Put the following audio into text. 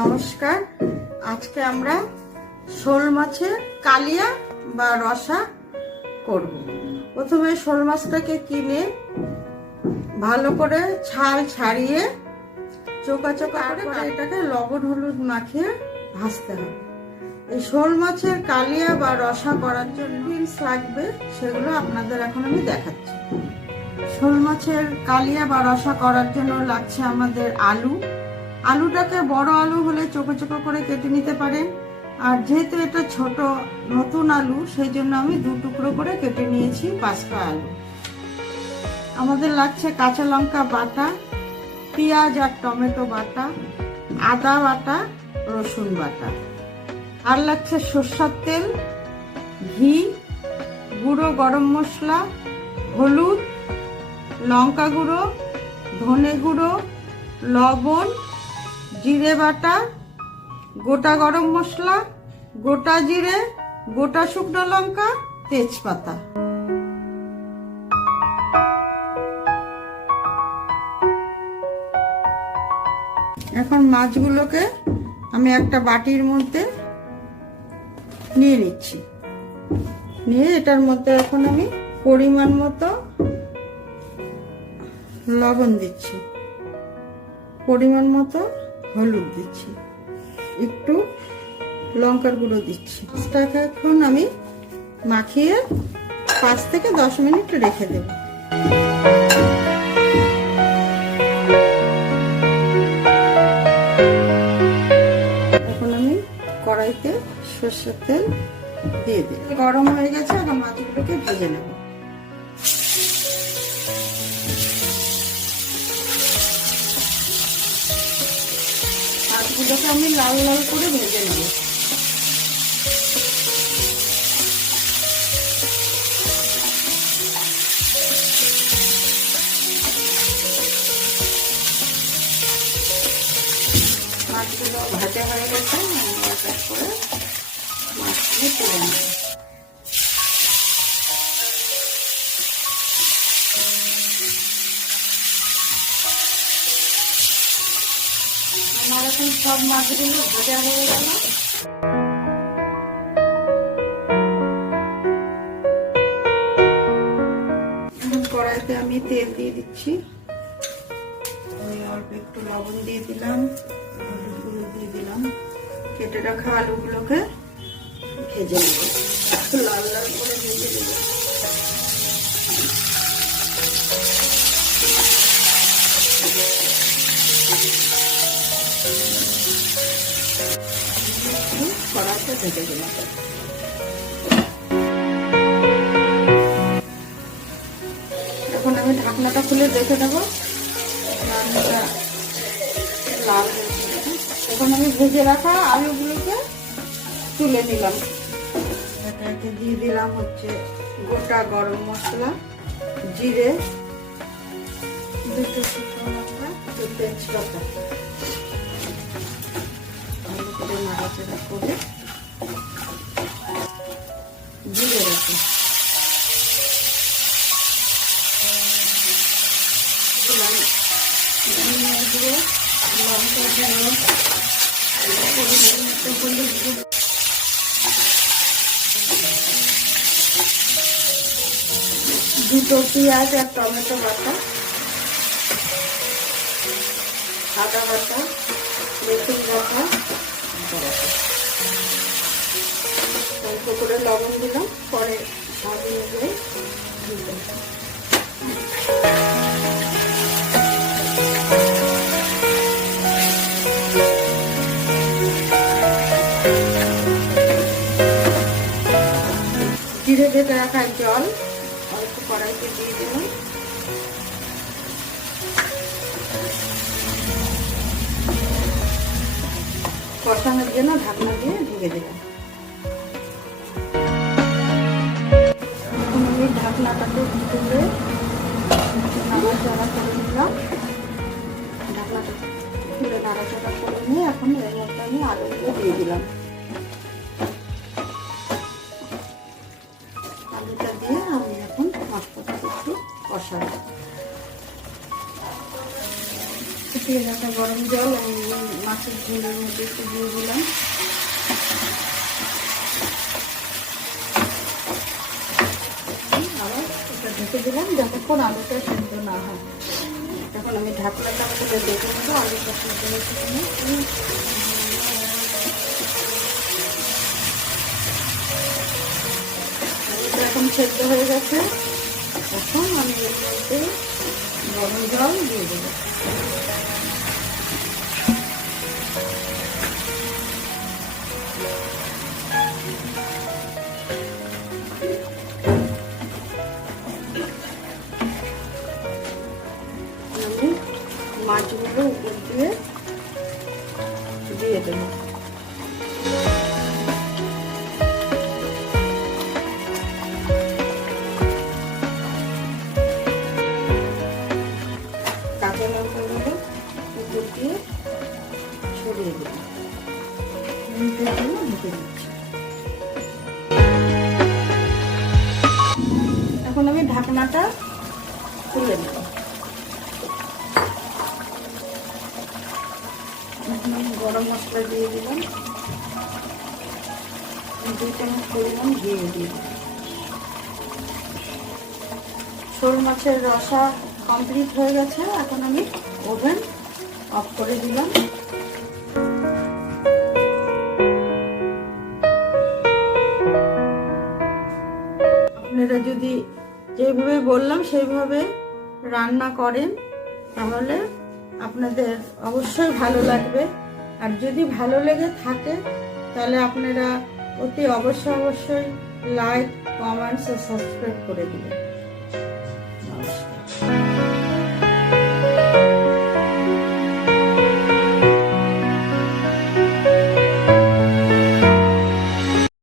নমস্কার। আজকে আমরা শোল মাছের কালিয়া বা রসা করব। প্রথমে শোল মাছটাকে কিনে ভালো করে ছাল ছাড়িয়ে চোকা চোকা করে এটাকে লবণ হলুদ মাখিয়ে ভাজতে হবে। এই শোল মাছের কালিয়া বা রসা করার জন্য বিনস লাগবে, সেগুলো আপনাদের এখন আমি দেখাচ্ছি। শোল মাছের কালিয়া বা রসা করার জন্য লাগছে আমাদের আলু। আলুটাকে বড় আলু হলে চোখো চোখো করে কেটে নিতে পারেন, আর যেহেতু এটা ছোট নতুন আলু সেই জন্য আমি দু টুকরো করে কেটে নিয়েছি 5টা আলু। আমাদের লাগছে কাঁচা লঙ্কা বাটা, পেঁয়াজ আর টমেটো বাটা, আদা বাটা, রসুন বাটা, আর লাগছে সরষের তেল, ঘি, গুঁড়ো গরম মশলা, হলুদ, লঙ্কা গুঁড়ো, ধনে গুঁড়ো, লবণ, জিরে বাটা, গোটা গরম মশলা, গোটা জিরে, গোটা শুকনো লঙ্কা, তেজপাতা। এখন মাছগুলোকে আমি একটা বাটির মধ্যে নিয়ে নিচ্ছি। নিয়ে এটার মধ্যে এখন আমি পরিমাণ মতো লবণ দিচ্ছি, পরিমাণ মতো হলুদ দিচ্ছি, একটু লঙ্কার গুঁড়ো দিচ্ছি। মাছটাকে এখন আমি মাখিয়ে 5 থেকে 10 মিনিট রেখে দেব। এখন আমি কড়াইতে সরষের তেল দিয়ে দিই, গরম হয়ে গেছে। এখন মাছগুলোকে ভেজে নেব। মাছগুলোকে আমি লাল লাল করে ভেজে নেব। মাছগুলো ভাজা হয়ে গেছে, আমি এক এক করে মাছগুলো তুলে নেব। আমার এখন সব মাছগুলো ভাজা হয়ে গেল। এখন কড়াইতে আমি তেল দিয়ে দিচ্ছি, অল্প একটু লবণ দিয়ে দিলাম, হলুদ গুঁড়ো দিয়ে দিলাম, কেটে রাখা আলুগুলোকে ভেজে নেব, একটু লাল লাল করে ভেজে নেব। কড়াইতে ভেজে দিলাম। এখন আমি ঢাকনাটা খুলে দেখে নেবো রান্নাটা লাল হয়েছে। এখন আমি ভেজে রাখা আলুগুলোকে তুলে নিলাম। এটাকে দিয়ে দিলাম হচ্ছে গোটা গরম মশলা, জিরে, দুটো শুকনো লঙ্কা, তেজপাতা, ভালো করে নাড়াচাড়া করে দিয়ে রাখি। দুটো পেঁয়াজ আর টমেটো বাটা, আদা বাটা, রসুন বাটা, অল্প করে লবণ দিলাম, পরে স্বাদ অনুযায়ী দিলাম। জিরে ভেজে রাখা জল অল্প কড়াইতে দিয়ে দিলাম। কষানোর জন্য ঢাকনা দিয়ে ঢেকে দিলাম। এখন আমি ঢাকনাটাকে তুলে নাড়াচাড়া করে নিলাম। ঢাকনাটা তুলে নাড়াচাড়া করে নিয়ে এখন এর মধ্যে আমি আলুগুলো দিয়ে দিলাম। আলুটা দিয়ে আমি এখন মশলাটা একটু কষাবো। একটু ফুটিয়ে রাখা গরম জল আমি মাছের ঝোলের মধ্যে একটু দিয়ে দিলাম। আবার এটা ঢেকে দিলাম যতক্ষণ আলুটা সিদ্ধ না হয়। এখন আমি ঢাকনাটা খুলে দেখে নেবো আলুটা সিদ্ধ হয়েছে কিনা। আলুটা এখন সেদ্ধ হয়ে গেছে। এখন আমি এর মধ্যে গরম জল দিয়ে দেবো। আমি মাছগুলো উপর দিয়ে দেবো। কাঁচা লঙ্কাগুলো উপর দিয়ে ছড়িয়ে দেবো। এখন আমি ঢাকনাটা খুলে দেব। গরম মশলা দিয়ে দিলাম, 2 চামচ পরিমাণ ঘি দিয়ে দিলাম। শোল মাছের রসা কমপ্লিট হয়ে গেছে। এখন আমি ওভেন অফ করে দিলাম। আপনারা যদি যেভাবে বললাম সেইভাবে রান্না করেন তাহলে আপনাদের অবশ্যই ভালো লাগবে। আর যদি ভালো লেগে থাকে তাহলে আপনারা অতি অবশ্যই লাইক, কমেন্টস ও সাবস্ক্রাইব করে দিবেন।